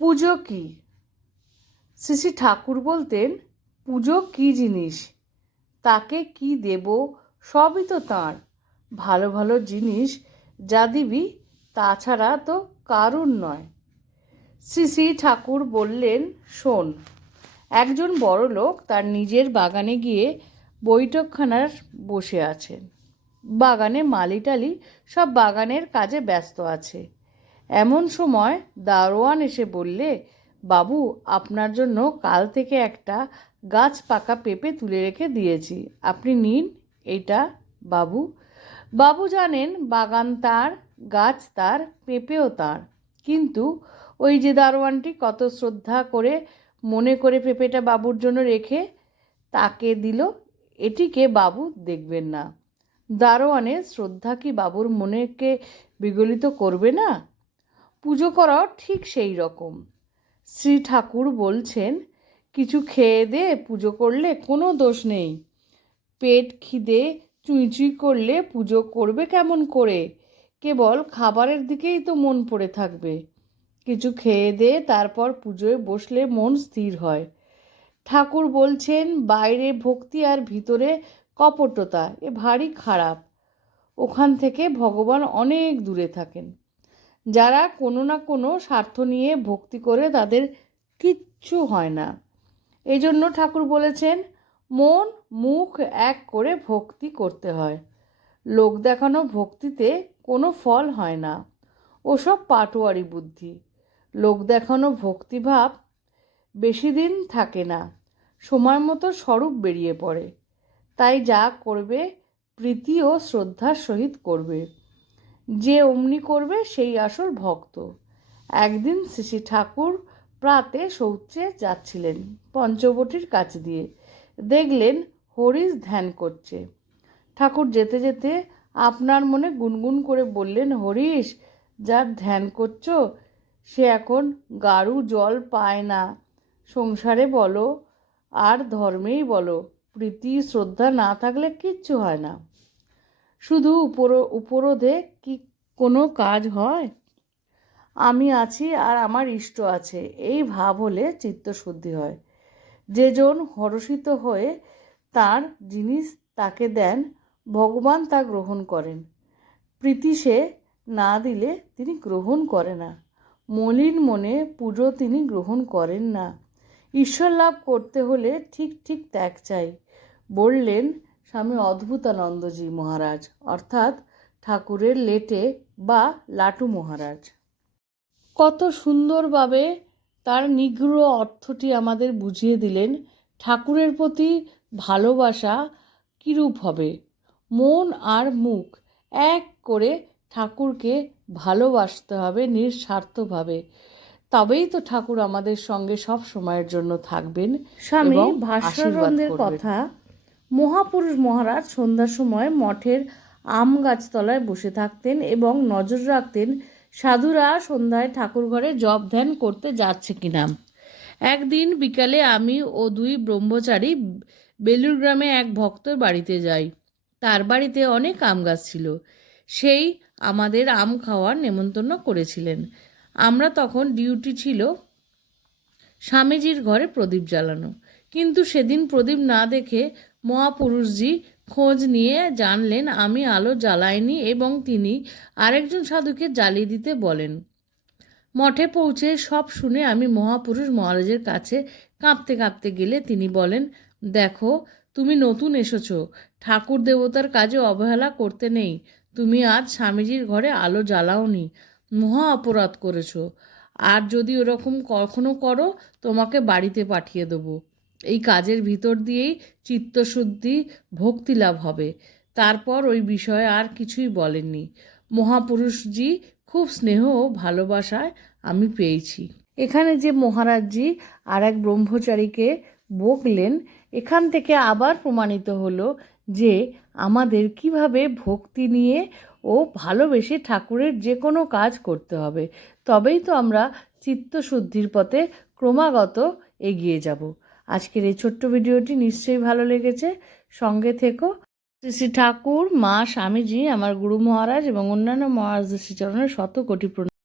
পুজো কি? শ্রী শ্রী ঠাকুর বলতেন, পুজো কি জিনিস? তাকে কি দেব? সবই তো তাঁর। ভালো ভালো জিনিস যা দিবি তাছাড়া তো কারুর নয়। শ্রী শ্রী ঠাকুর বললেন, শোন, একজন বড় লোক তার নিজের বাগানে গিয়ে বৈঠকখানার বসে আছেন। বাগানে মালিটালি সব বাগানের কাজে ব্যস্ত আছে। এমন সময় দারোয়ান এসে বললে, বাবু, আপনার জন্য কাল থেকে একটা গাছ পাকা পেঁপে তুলে রেখে দিয়েছি। আপনি নিন এটা, বাবু। বাবু জানেন বাগান তার, গাছ তার, পেঁপেও তার। কিন্তু ওই যে দারোয়ানটি কত শ্রদ্ধা করে মনে করে পেঁপেটা বাবুর জন্য রেখে তাকে দিল, এটিকে বাবু দেখবেন না। দারোয়ানের শ্রদ্ধা কি বাবুর মনেকে বিগলিত করবে না? পুজো করাও ঠিক সেই রকম। শ্রী ঠাকুর বলছেন, কিছু খেয়ে দে, পুজো করলে কোনো দোষ নেই। পেট খিদে, চুঁই করলে পুজো করবে কেমন করে? কেবল খাবারের দিকেই তো মন পড়ে থাকবে। কিছু খেয়ে দে, তারপর পুজোয় বসলে মন স্থির হয়। ঠাকুর বলছেন, বাইরে ভক্তি আর ভিতরে কপটতা, এ ভারী খারাপ। ওখান থেকে ভগবান অনেক দূরে থাকেন। যারা কোনো না কোনো স্বার্থ নিয়ে ভক্তি করে তাদের কিচ্ছু হয় না। এই জন্য ঠাকুর বলেছেন, মন, মুখ এক করে ভক্তি করতে হয়। লোক দেখানো ভক্তিতে কোনো ফল হয় না। ওসব পাটোয়ারি বুদ্ধি। লোক দেখানো ভক্তিভাব বেশি দিন থাকে না। সময় মতো স্বরূপ বেরিয়ে পড়ে। তাই যা করবে, প্রীতি ও শ্রদ্ধার সহিত করবে। যে অমনি করবে সেই আসল ভক্ত। একদিন শ্রী ঠাকুর প্রাতে শৌচে যাচ্ছিলেন পঞ্চবটির কাছ দিয়ে। দেখলেন হরিশ ধ্যান করছে। ঠাকুর যেতে যেতে আপনার মনে গুনগুন করে বললেন, হরিশ, যার ধ্যান করছ, সে এখন গাড়ু জল পায় না। সংসারে বলো আর ধর্মেই বলো, প্রীতি, শ্রদ্ধা না থাকলে কিচ্ছু হয় না। শুধু উপর, উপরোধে কি কোনো কাজ হয়? আমি আছি আর আমার ইষ্ট আছে। এই ভাব হলে চিত্তশুদ্ধি হয়। যেজন হরষিত হয়ে তার জিনিস তাকে দেন, ভগবান তা গ্রহণ করেন। প্রীতি সে না দিলে তিনি গ্রহণ করে না। মলিন মনে পুজো তিনি গ্রহণ করেন না। ঈশ্বর লাভ করতে হলে ঠিক ঠিক ত্যাগ চাই। বললেন স্বামী অদ্ভুতানন্দজি মহারাজ অর্থাৎ ঠাকুরের লেটে বা লাটু মহারাজ। কত সুন্দরভাবে তার নিগ্রহ অর্থটি আমাদের বুঝিয়ে দিলেন। ঠাকুরের প্রতি ভালোবাসা কীরূপ হবে? মন আর মুখ এক করে ঠাকুরকে ভালোবাসতে হবে নিঃস্বার্থভাবে। তবেই তো ঠাকুর আমাদের সঙ্গে সব সময়ের জন্য থাকবেন স্বামী করবেন। কথা মহাপুরুষ মহারাজ সন্ধ্যার সময় মঠের আম গাছতলায় বসে থাকতেন এবং নজর রাখতেন, সাধুরা সন্ধ্যায় ঠাকুর ঘরে জপ ধ্যান করতে যাচ্ছে কিনা। একদিন বিকালে আমি ও দুই ব্রহ্মচারী বেলুর গ্রামে এক ভক্তর বাড়িতে যাই। তার বাড়িতে অনেক আম গাছ ছিল। সেই আমাদের আম খাওয়ার নেমন্তন্ন করেছিলেন। আমরা তখন ডিউটি ছিল স্বামীজির ঘরে প্রদীপ জ্বালানো। কিন্তু সেদিন প্রদীপ না দেখে মহাপুরুষজি খোঁজ নিয়ে জানলেন, আমি আলো জ্বালাইনি এবং তিনি আরেকজন সাধুকে জ্বালিয়ে দিতে বলেন। মঠে পৌঁছে সব শুনে আমি মহাপুরুষ মহারাজের কাছে কাঁপতে কাঁপতে গেলে তিনি বলেন, দেখো, তুমি নতুন এসেছ। ঠাকুর দেবতার কাজে অবহেলা করতে নেই। তুমি আজ স্বামীজির ঘরে আলো জ্বালাওনি। মহা অপরাধ করেছ। আর যদি ওরকম কখনো করো, তোমাকে বাড়িতে পাঠিয়ে দেবো। এই কাজের ভিতর দিয়েই চিত্তশুদ্ধি, ভক্তি লাভ হবে। তারপর ওই বিষয়ে আর কিছুই বলেননি। মহাপুরুষজি খুব স্নেহ ও ভালোবাসায় আমি পেয়েছি। এখানে যে মহারাজজি আর এক ব্রহ্মচারীকে বকলেন, এখান থেকে আবার প্রমাণিত হলো যে আমাদের কীভাবে ভক্তি নিয়ে ও ভালোবেসে ঠাকুরের যে কোনো কাজ করতে হবে। তবেই তো আমরা চিত্তশুদ্ধির পথে ক্রমাগত এগিয়ে যাব। আজকের এই ছোট্ট ভিডিওটি নিশ্চয়ই ভালো লেগেছে। সঙ্গে থেকো। শ্রী শ্রী ঠাকুর, মা, স্বামীজি, আমার গুরু মহারাজ এবং অন্যান্য মহারাজদের শ্রীচরণের শত কোটি প্রণাম।